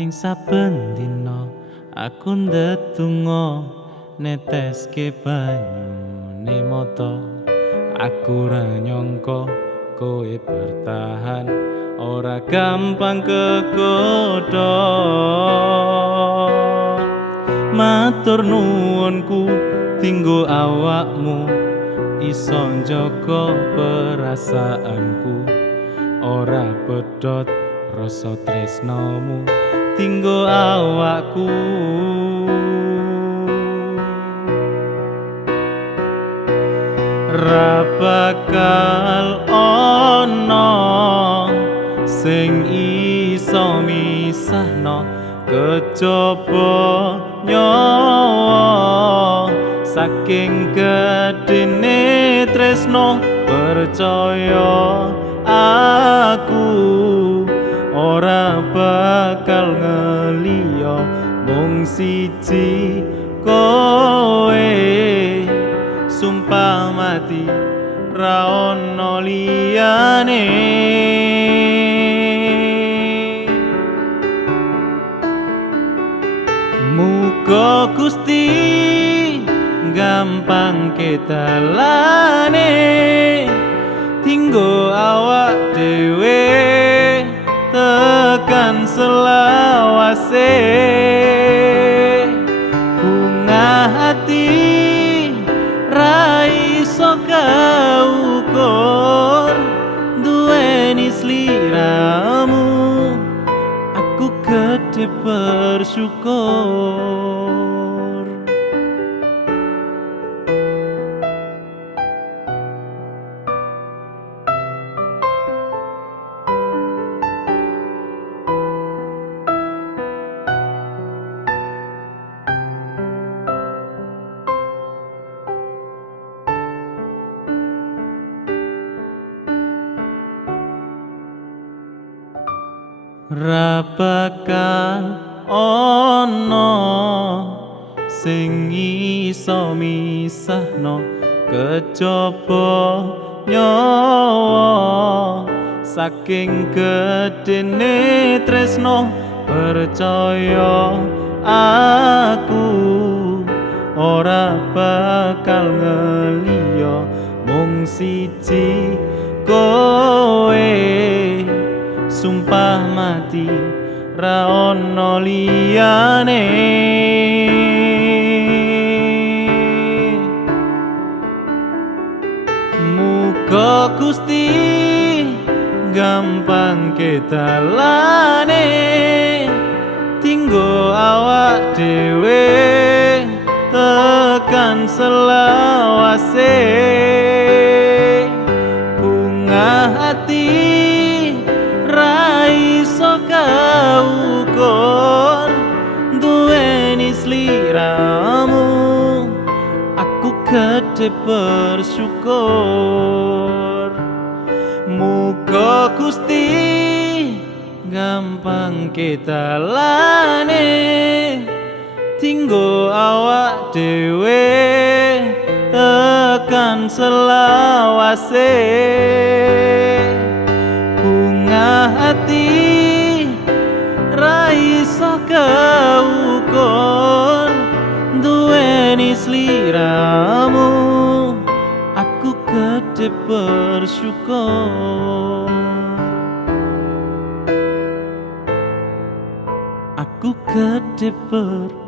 ning saben dina aku ndedonga neteske banyune mata. Aku ra nyangka kowe bertahan ora gampang kegodha. Matur nuwunku tinggo awakmu iso njaga perasaanku. Ora pedhot rasa tresnamu tinggo awakku. Ra bakal ana sing iso misahno kejaba nyawa. Saking gedene tresno percaya aku ora bakal ngeliya mung siji kowe. Sumpah mati ra ono liyane. Muga Gusti gampang ketalane tinggo awak dhewe tekan selawase. Bunga hati ra iso kaukur duweni sliramu. Aku gede bersyukur. Ra bakal ana sing iso misahno kejaba nyawa. Saking gedene tresno percaya aku ora bakal ngeliya mung siji kowe. Sumpah mati ra ono liyane. Muga Gusti gampang ketalane tinggo awak dhewe tekan selawase. Bunga hati ra iso kaukur duweni sliramu. Aku gede bersyukur. Muga Gusti gampang ketalane tinggo awak dhewe tekan selawase. Hati ra iso kaukur duweni sliramu. Aku gede bersyukur. Aku gede bersyukur.